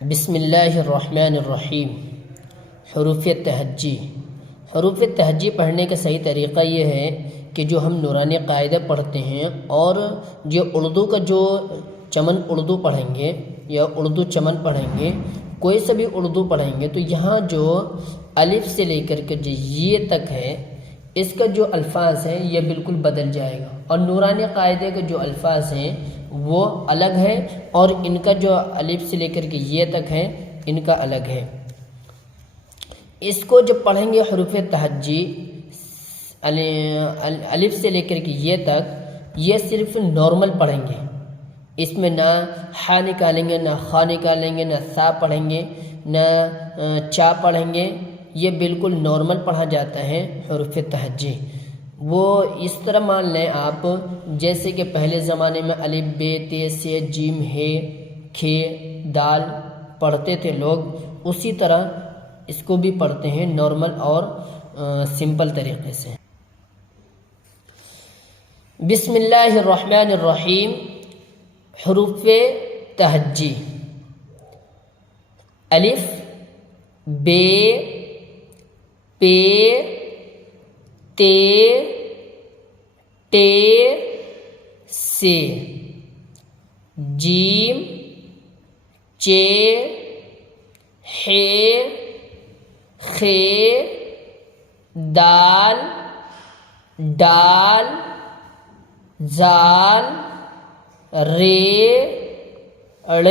بسم اللہ الرحمن الرحیم۔ حروف تہجی۔ حروف تہجی پڑھنے کا صحیح طریقہ یہ ہے کہ جو ہم نورانی قاعدہ پڑھتے ہیں اور جو اردو کا جو چمن اردو پڑھیں گے یا اردو چمن پڑھیں گے، کوئی سا بھی اردو پڑھیں گے، تو یہاں جو الف سے لے کر کے جو یہ تک ہے، اس کا جو الفاظ ہے یہ بالکل بدل جائے گا، اور نورانی قاعدے کے جو الفاظ ہیں وہ الگ ہے، اور ان کا جو الف سے لے کر کے یہ تک ہے ان کا الگ ہے۔ اس کو جب پڑھیں گے حروف تہجی الف سے لے کر کے یہ تک، یہ صرف نارمل پڑھیں گے، اس میں نہ ہا نکالیں گے، نہ خا نکالیں گے، نہ سا پڑھیں گے، نہ چا پڑھیں گے، یہ بالکل نارمل پڑھا جاتا ہے حروف تہجی۔ وہ اس طرح مان لیں آپ جیسے کہ پہلے زمانے میں الف ب ت س ج ہ کھ دال پڑھتے تھے لوگ، اسی طرح اس کو بھی پڑھتے ہیں نارمل اور سمپل طریقے سے۔ بسم اللہ الرحمن الرحیم۔ حروف تہجی: الف ب پ ت ٹ س جیم چ ح خ دال ڈال زال ر ڑ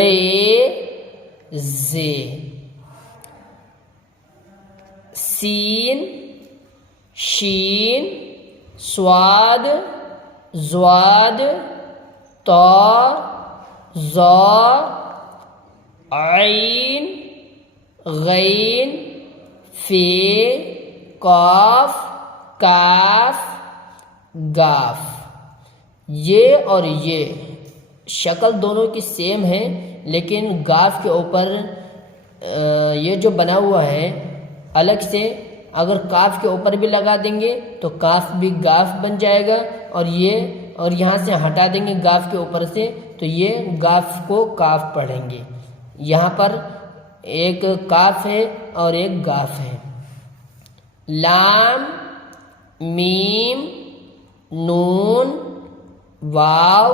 ز سین شین صاد ضاد طا ظا عین غین ف قاف کاف گاف۔ یہ اور یہ شکل دونوں کی سیم ہے، لیکن گاف کے اوپر یہ جو بنا ہوا ہے الگ سے، اگر کاف کے اوپر بھی لگا دیں گے تو کاف بھی گاف بن جائے گا، اور یہاں سے ہٹا دیں گے گاف کے اوپر سے تو یہ گاف کو کاف پڑھیں گے۔ یہاں پر ایک کاف ہے اور ایک گاف ہے۔ لام میم نون واو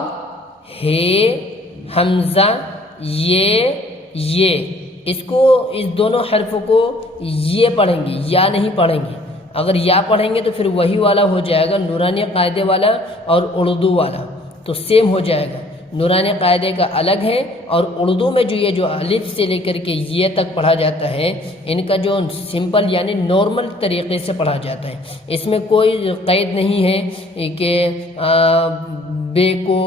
ہے حمزہ یہ اس دونوں حرفوں کو یہ پڑھیں گے، یا نہیں پڑھیں گے۔ اگر یا پڑھیں گے تو پھر وہی والا ہو جائے گا نورانی قاعدے والا، اور اردو والا تو سیم ہو جائے گا۔ نورانی قاعدے کا الگ ہے، اور اردو میں جو یہ جو الف سے لے کر کے یہ تک پڑھا جاتا ہے، ان کا جو سمپل یعنی نارمل طریقے سے پڑھا جاتا ہے۔ اس میں کوئی قید نہیں ہے کہ بے کو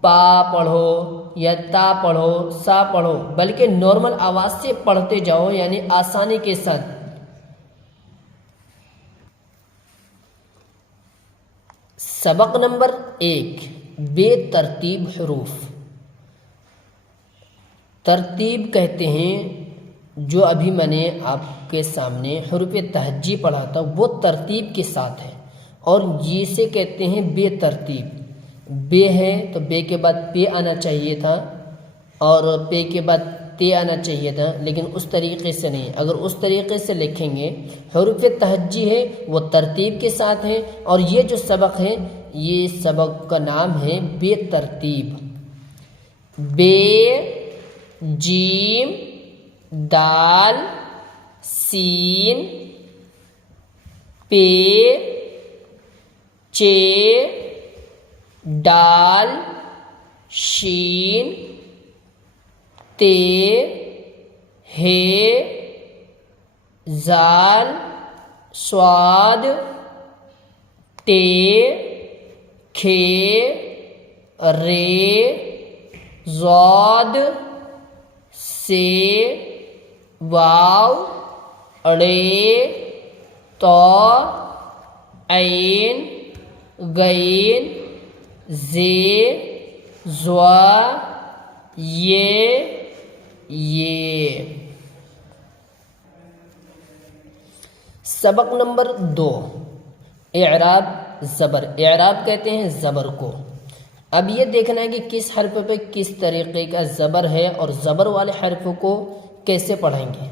پا پڑھو یا تا پڑھو سا پڑھو، بلکہ نارمل آواز سے پڑھتے جاؤ، یعنی آسانی کے ساتھ۔ سبق نمبر 1، بے ترتیب حروف۔ ترتیب کہتے ہیں جو ابھی میں نے آپ کے سامنے حروف تہجی پڑھا تھا وہ ترتیب کے ساتھ ہے، اور جسے کہتے ہیں بے ترتیب۔ بے ہے تو بے کے بعد پے آنا چاہیے تھا، اور پے کے بعد تے آنا چاہیے تھا، لیکن اس طریقے سے نہیں۔ اگر اس طریقے سے لکھیں گے، حروف تہجی ہے وہ ترتیب کے ساتھ ہے، اور یہ جو سبق ہے یہ سبق کا نام ہے بے ترتیب۔ بے جیم دال سین پے چے ڈال شین تے ہے زال صاد ٹے کھے رے ضاد سے واو ڑے طا عین غین زے زوا یہ سبق نمبر 2، اعراب زبر۔ اعراب کہتے ہیں زبر کو۔ اب یہ دیکھنا ہے کہ کس حرف پہ کس طریقے کا زبر ہے اور زبر والے حرف کو کیسے پڑھیں گے۔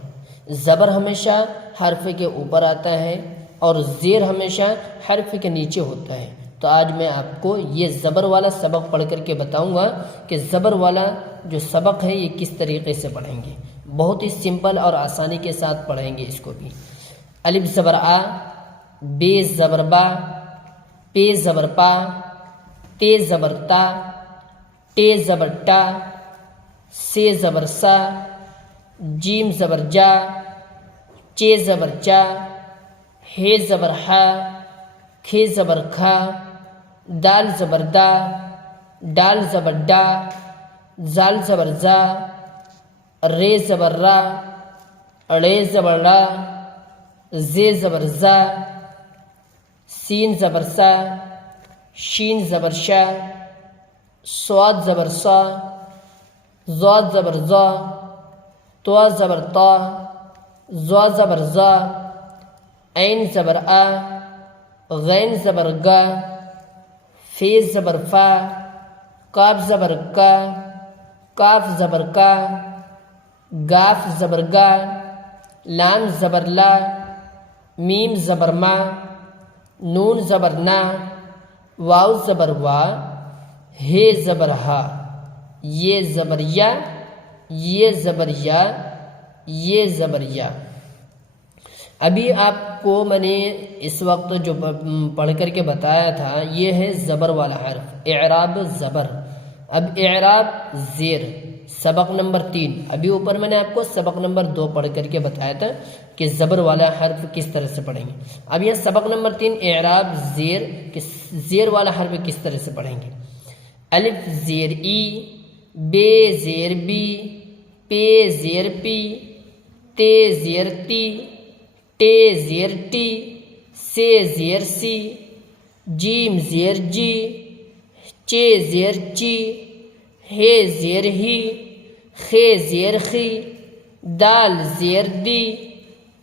زبر ہمیشہ حرف کے اوپر آتا ہے اور زیر ہمیشہ حرف کے نیچے ہوتا ہے۔ تو آج میں آپ کو یہ زبر والا سبق پڑھ کر کے بتاؤں گا کہ زبر والا جو سبق ہے یہ کس طریقے سے پڑھیں گے۔ بہت ہی سمپل اور آسانی کے ساتھ پڑھیں گے اس کو بھی۔ الف زبر آ، بے زبر با، پے زبر پا، تے زبر تا، ٹے زبر ٹا، سے زبر سا، جیم زبر جا، چے زبر چا، ہے زبر ہا، کھے زبر کھا، دال زبر دا، ڈال زبر ڈا، زال زبر زا، رے زبر را، ڑے زبر را، زے زبر زا، سین زبر سا، شین زبر شا، صاد زبر صا، ضاد زبر ضا، طا زبر طا، ظا زبر ظا، عین زبر آ، غین زبر گا، فے زبر فا، قاف زبر کا، کاف زبر کا، گاف زبر گا، لام زبر لا، میم زبر ما، نون زبر نا، واو زبر وا، ہے زبر ہا، یہ زبر یا، یہ زبر یا، یہ زبر یا۔ ابھی آپ کو میں نے اس وقت جو پڑھ کر کے بتایا تھا یہ ہے زبر والا حرف، اعراب زبر۔ اب اعراب زیر، سبق نمبر 3۔ ابھی اوپر میں نے آپ کو سبق نمبر 2 پڑھ کر کے بتایا تھا کہ زبر والا حرف کس طرح سے پڑھیں گے۔ اب یہ سبق نمبر 3 اعراب زیر، کہ زیر والا حرف کس طرح سے پڑھیں گے۔ الف زیر ای، بے زیر بی، پے زیر پی، تے زیر تی، ٹے زیر ٹی، سے زیر سی، جیم زیر جی، چے زیر چی، ہے زیر ہی، خے زیر خی، دال زیر دی،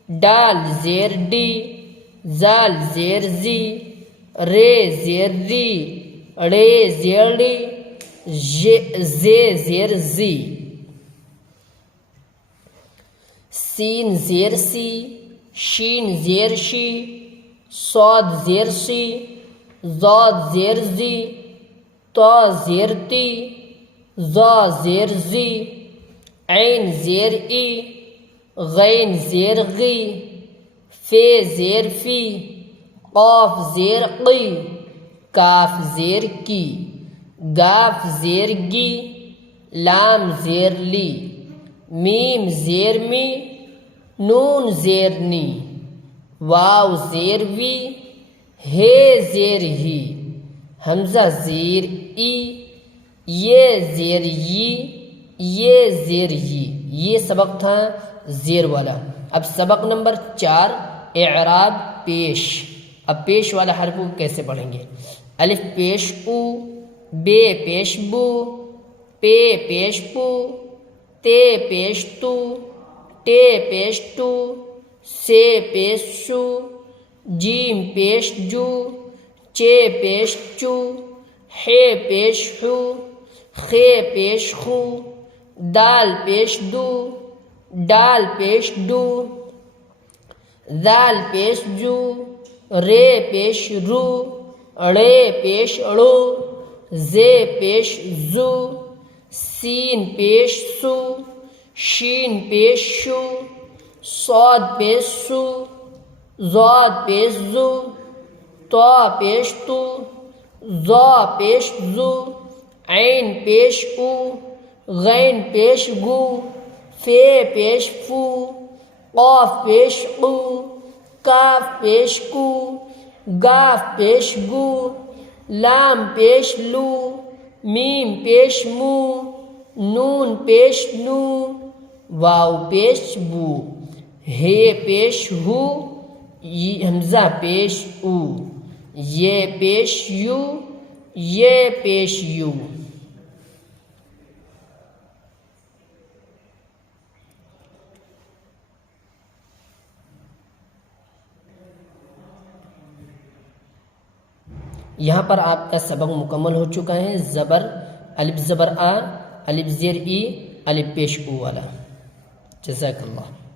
ڈال زیر ڈی، زال زیر زی، رے زیر ری، ڑے زیر ڑی، زے زیر زی، سین زیر سی، شین زیر شی، صاد زیر سی، ضاد زیر زی، طا زیر تی، ظا زیر زی، عین زیر ای، غین زیر غی، فے زیر فی، قاف زیر قی، کاف زیر کی، گاف زیر گی، لام زیر لی، میم زیر می، نون زیر نی، واو زیر وی، ہے زیر ہی، حمزہ زیر ای، یہ زیر ی، یہ زیر ی۔ یہ سبق تھا زیر والا۔ اب سبق نمبر 4 اعراب پیش۔ اب پیش والا حرف کو کیسے پڑھیں گے۔ الف پیش او، بے پیش بو، پے پیش پو، تے پیش تو، ٹے پیش ٹو، سے پیش سو، جیم پیش جو، چے پیش چو، ہے پیش ہو، خے پیش خو، دال پیش دو، ڈال پیش ڈو، ذال پیش جو، رے پیش رو، ڑے پیش اڑو، زے پیش زو، سین پیش سو، شین پیش شو، صاد پیش سو، ضاد پیش زو، طا پیش تو، ظا پیش زو، عین پیش او، غین پیش گو، فے پیش فو، قاف پیش قو، کاف پیش کو، گاف پیش گو، لام پیش لو، میم پیش مو، نون پیش نو، واو پیش بو، ہے پیش ہو، حمزہ پیش او، یہ پیش یو، یہ پیش یو۔ یہاں پر آپ کا سبق مکمل ہو چکا ہے. زبر الف زبر آ، الف زیر ای، الف پیش او والا. جزاک اللہ.